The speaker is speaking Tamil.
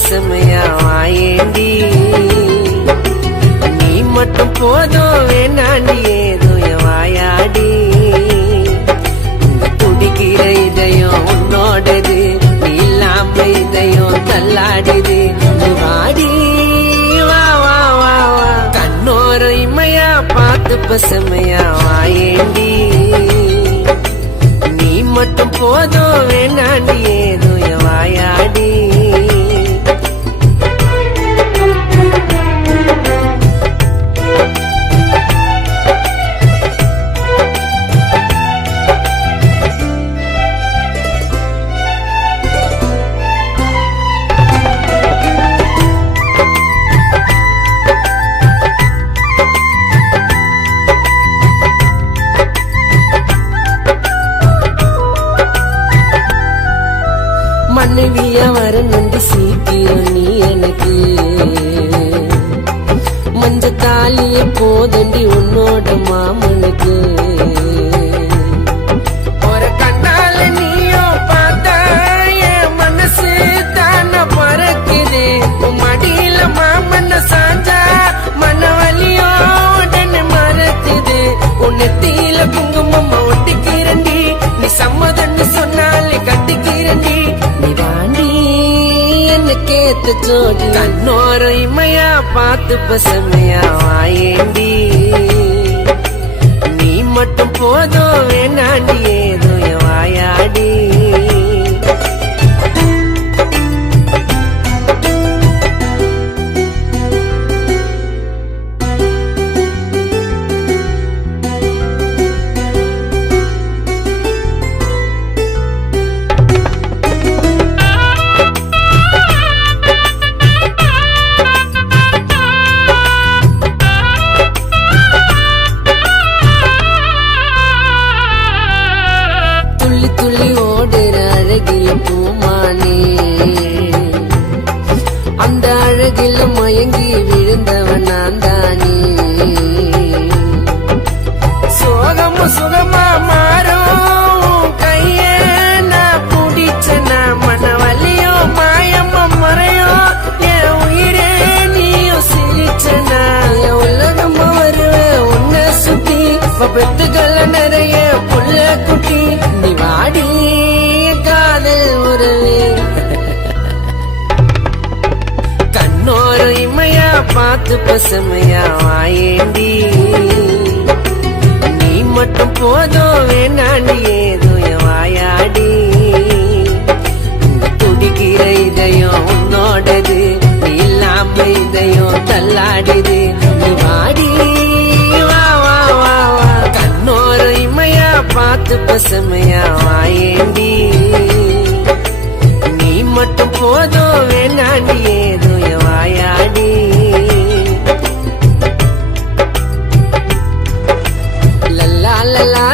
பசுமையா வாயேண்டி நீ மட்டும் போதும் வேணாண்டி ஏதோ வாயாடி துடிக்கிற இதயம் உன்னோடது நீ இல்லாம இதயம் தள்ளாடுது வாடி வா வா வா வா கண்ணோர இமையா பார்த்து பசுமையா வாயேண்டி நீ மட்டும் போதும் வேணாண்டி ஏதோ வாயாடி மனைவியா வரணுண்டு சீக்கிரம் நீ எனக்கு மஞ்ச தாலிய போதண்டி உன்னோட மாமனுக்கு ஒரு கண்ணால நீயோ பார்த்தா என் மனசு தான பறக்குது மடியில மாமன்ன சாஞ்சா மனவலியோ உடனே மறக்குது உன்னத்தில குங்குமம் ஒட்டிக்கிறண்டி நீ சம்மதன்னு சொன்னாலே கட்டிக்கிறண்டி கேத்து ஜோடி கண்ணோர இமையா பார்த்து பசுமையா வாயேண்டி நீ மட்டும் போதும் வேணாண்டி ஏதோ வாயாடி பூமானே அந்த அழகில மயங்கி விழுந்தவன் நான் தானே சோகமும் சுகமா மாறும் கைய நான் பிடிச்சனா மனவலியோ மாயமா மறையோ என் உயிரே நீயும் சிரிச்சனா என் உலகமா வருவேன் உன்னை சுத்தி பெத்துக்கள நிறைய புள்ள குட்டி நீ வாடி கண்ணோர இமையா பார்த்து பசுமையா வாயேண்டி நீ மட்டும் போதும் வேணாண்டி ஏதோ வாயாடி துடிக்கிற இதயம் உன்னோடது நீ இல்லாம இதயம் தள்ளாடுது நீ வாடி வா வா வா வா கண்ணோர இமையா பார்த்து பசுமையா வாயேண்டி நீ மட்டும் போதும் வேணாண்டி ஏதோ வாயாடி லல்லா லல்லா